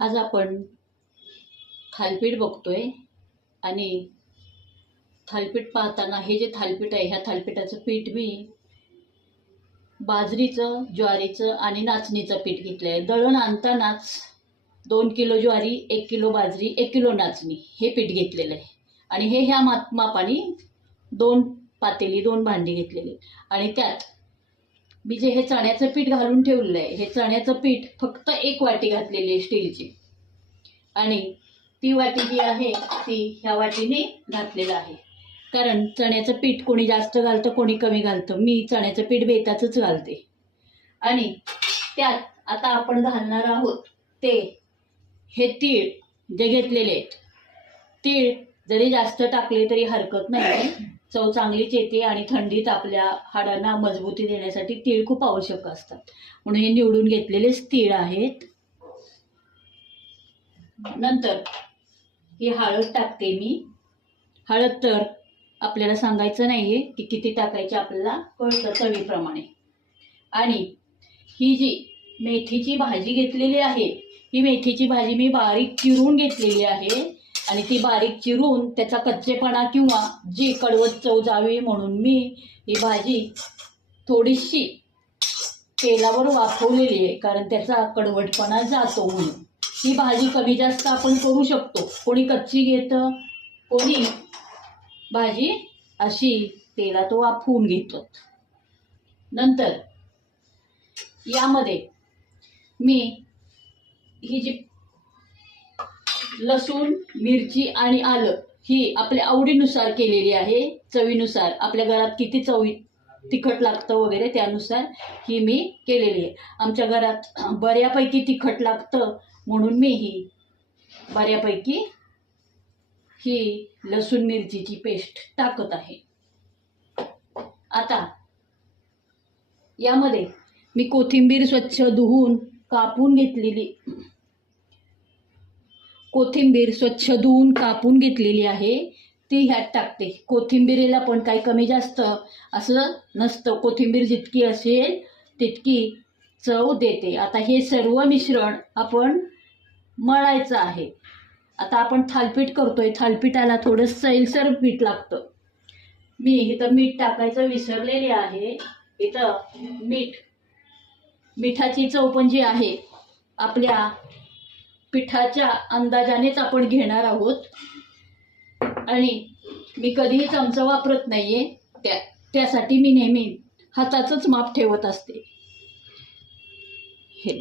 आज आपण थालपीठ बघतोय आणि थालपीठ पाहताना हे जे थालपीठ आहे ह्या थालपीठाचं पीठ मी बाजरीचं ज्वारीचं आणि नाचणीचं पीठ घेतलं आहे दळण आणतानाच दोन किलो ज्वारी एक किलो बाजरी एक किलो नाचणी हे पीठ घेतलेलं आहे. आणि हे ह्या मापाने दोन पातेली दोन भांडी घेतलेली आणि त्यात मी जे हे चण्याचं पीठ घालून ठेवलेलं आहे हे चण्याचं पीठ फक्त एक वाटी घातलेली आहे स्टीलची. आणि ती वाटी जी आहे ती ह्या वाटीने घातलेलं आहे. कारण चण्याचं पीठ कोणी जास्त घालतं कोणी कमी घालतं. मी चण्याचं पीठ बेताचंच घालते. आणि त्यात आता आपण घालणार आहोत ते हे तीळ जे घेतलेले आहेत. तीळ जरी जास्त टाकले तरी हरकत नाही. चव चांगलीच येते आणि थंडीत आपल्या हाडांना मजबूती देण्यासाठी तीळ खूप आवश्यक असतात. म्हणून हे निवडून घेतलेलेच तीळ आहेत. नंतर ही हळद टाकते मी. हळद तर आपल्याला सांगायचं नाही आहे की किती टाकायची आपल्याला कळतं चवीप्रमाणे. आणि ही जी मेथीची भाजी घेतलेली आहे ही मेथीची भाजी मी बारीक चिरून घेतलेली आहे. आणि ती बारीक चिरून त्याचा कच्चेपणा किंवा जी कडवत चव जावी म्हणून मी ही भाजी थोडीशी तेलावर वाफवलेली आहे कारण त्याचा कडवटपणा जातो म्हणून. ही भाजी कमी जास्त आपण करू शकतो. कोणी कच्ची घेतं कोणी भाजी अशी तेलात वाफवून घेतो नंतर यामध्ये मी ही जी लसूण मिरची आणि आलं ही आपल्या आवडीनुसार केलेली आहे. चवीनुसार आपल्या घरात किती चवी तिखट लागतं वगैरे त्यानुसार ही मी केलेली आहे. आमच्या घरात बऱ्यापैकी तिखट लागतं म्हणून मी ही बऱ्यापैकी ही लसूण मिरचीची पेस्ट टाकत आहे. आता यामध्ये मी कोथिंबीर स्वच्छ धुवून कापून घेतलेली कोथिंबीर स्वच्छ धुवून कापून घेतलेली आहे. ती ह्यात टाकते. कोथिंबीरीला पण काही कमी जास्त असं नसतं. कोथिंबीर जितकी असेल तितकी चव देते. आता हे सर्व मिश्रण आपण मळायचं आहे. आता आपण थालपीठ करतोय. थालपीठाला थोडं सैलसर पीठ लागतं. मी इथं मीठ टाकायचं विसरलेले आहे. इथं मीठ. मिठाची चव पण जी आहे आपल्या पिठाच्या अंदाजानेच आपण घेणार आहोत. आणि मी कधीही चमचा वापरत नाही आहे त्या त्यासाठी मी नेहमी हाताचंच माप ठेवत असते. हे.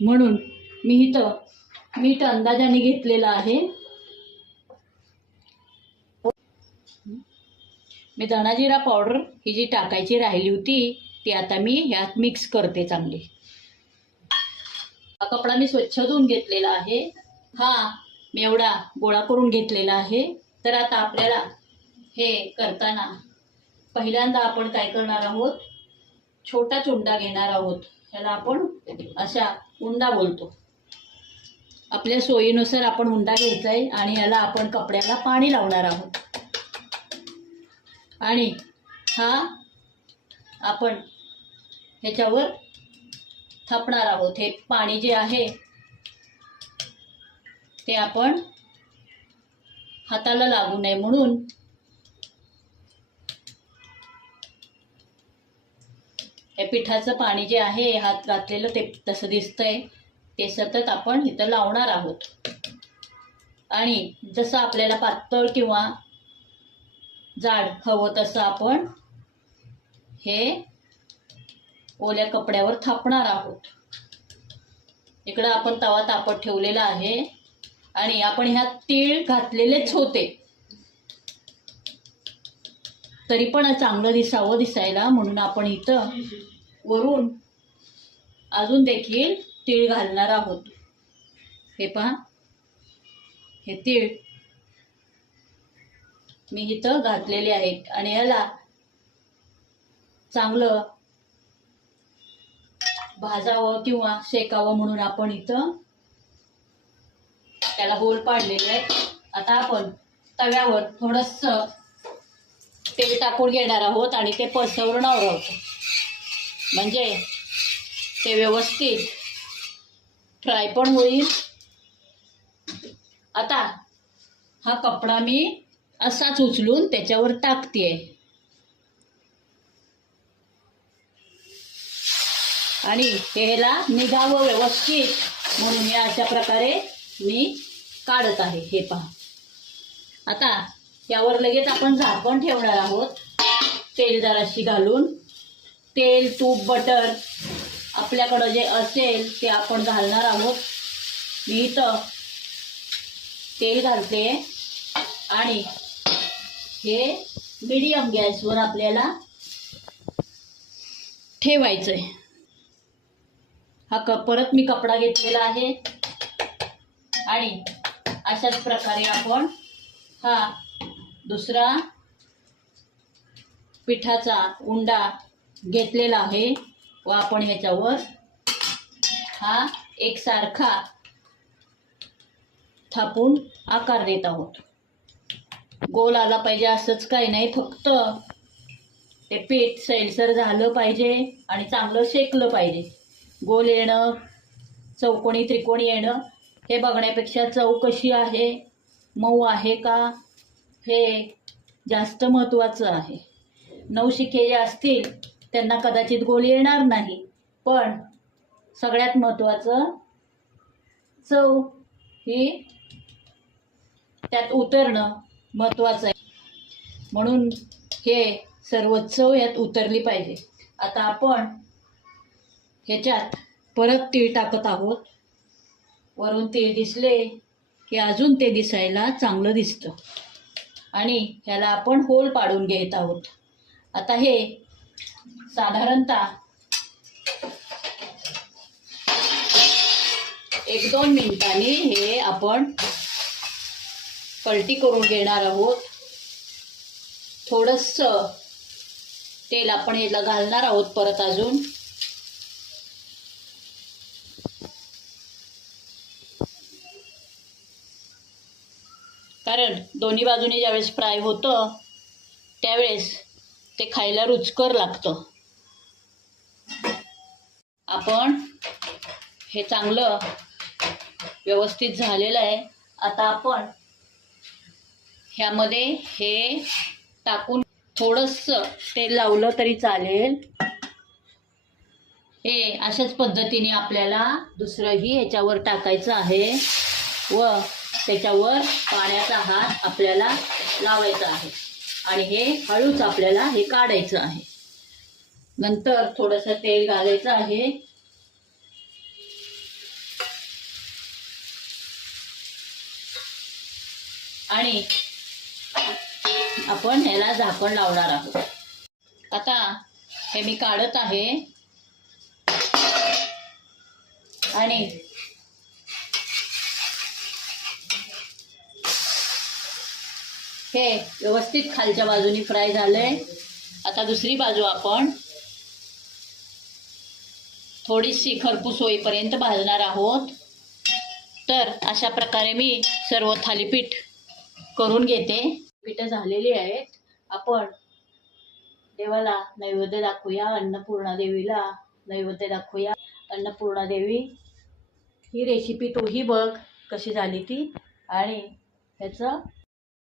म्हणून मी इथं मीठ अंदाजाने घेतलेलं आहे. मी धणाजिरा पावडर ही जी टाकायची राहिली होती ती आता मी ह्यात मिक्स करते चांगली. कपडा मी स्वच्छ धुवून घेतलेला आहे. हा मेवडा गोळा करून घेतलेला आहे. तर आता आपल्याला हे करताना पहिल्यांदा आपण काय करणार आहोत? छोटा चुंडा घेणार आहोत. ह्याला आपण अशा उंडा बोलतो. आपल्या सोयीनुसार आपण उंडा घ्यायचा आहे आणि याला आपण कपड्याला पाणी लावणार आहोत. आणि हा आपण ह्याच्यावर थापणार आहोत. हे पाणी जे आहे ते आपण हाताला लागू नये म्हणून हे पिठाचं पाणी जे आहे हात घातलेलं ते तसं दिसतंय. ते सतत आपण इथं लावणार आहोत. आणि जसं आपल्याला पातळ किंवा जाड हवं तसं आपण हे ओल्या कपड्यावर थापणार आहोत. इकडं आपण तवा तापत ठेवलेला आहे आणि आपण ह्या तीळ घातलेलेच होते. तरी पण चांगलं दिसावं दिसायला म्हणून आपण इथं वरून अजून देखील तीळ घालणार आहोत. हे पहा. हे तीळ मी इथं घातलेले आहेत आणि याला चांगलं भाजावं किंवा शेकावं म्हणून आपण इथं त्याला होल पाडलेले आहे. आता आपण तव्यावर थोडंसं तेल टाकून घेणार आहोत आणि ते पसरवणार आहोत म्हणजे ते व्यवस्थित फ्राय पण होईल. आता हा कपडा मी असाच उचलून त्याच्यावर टाकते आणि ह्याला निघावं व्यवस्थित. म्हणून हे अशा प्रकारे मी काढत आहे. हे पहा. आता यावर लगेच आपण झाकण ठेवणार आहोत. तेल जराशी घालून. तेल तूप बटर आपल्याकडं जे असेल ते आपण घालणार आहोत. मी इथं तेल घालते. आणि हे मीडियम गॅसवर आपल्याला ठेवायचं आहे हा क परत मी कपडा घेतलेला आहे. आणि अशाच प्रकारे आपण हा दुसरा पिठाचा उंडा घेतलेला आहे व आपण ह्याच्यावर हा एकसारखा थापून आकार देत आहोत. गोल आला पाहिजे असंच काही नाही फक्त ते पीठ सैलसर झालं पाहिजे आणि चांगलं शेकलं पाहिजे. गोल येणं चौकोणी त्रिकोणी येणं हे बघण्यापेक्षा चव कशी आहे मऊ आहे का हे जास्त महत्त्वाचं आहे. नवशिके जे असतील त्यांना कदाचित गोल येणार नाही पण सगळ्यात महत्त्वाचं चव ही त्यात उतरणं महत्त्वाचं आहे. म्हणून हे सर्व चव यात उतरली पाहिजे. आता आपण ह्याच्यात परत तीळ टाकत आहोत. वरून तीळ दिसले की अजून ते दिसायला चांगलं दिसतं. आणि ह्याला आपण होल पाडून घेत आहोत. आता हे साधारणतः एक दोन मिनिटांनी हे आपण पलटी करून घेणार आहोत. थोडंसं तेल आपण याला घालणार आहोत परत अजून. कारण दोन्ही बाजूने ज्यावेळेस फ्राय होतं त्यावेळेस ते खायला रुचकर लागतं. आपण हे चांगलं व्यवस्थित झालेलं आहे. आता आपण ह्यामध्ये हे टाकून थोडंसं तेल लावलं तरी चालेल. हे अशाच पद्धतीने आपल्याला दुसरंही ह्याच्यावर टाकायचं आहे व त्याच्यावर पाण्याचा हात आपल्याला लावायचा आहे. आणि हे हळूच आपल्याला हे काढायचं आहे. नंतर थोडंसं तेल घालायचं आहे. आणि आपण ह्याला झाकण लावणार आहोत. आता हे मी काढत आहे. आणि हे व्यवस्थित खालच्या बाजूनी फ्राय झालंय. आता दुसरी बाजू आपण थोडीशी खरपूस होईपर्यंत भाजणार आहोत. तर अशा प्रकारे मी सर्व थालीपीठ करून घेते. पीठं झालेली आहेत. आपण देवाला नैवेद्य दाखवूया अन्नपूर्णा देवीला नैवेद्य दाखवूया. अन्नपूर्णा देवी ही रेसिपी तूही बघ कशी झाली ती आणि ह्याचं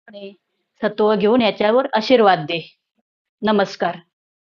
आणि सत्व घेऊन याच्यावर आशीर्वाद दे. नमस्कार.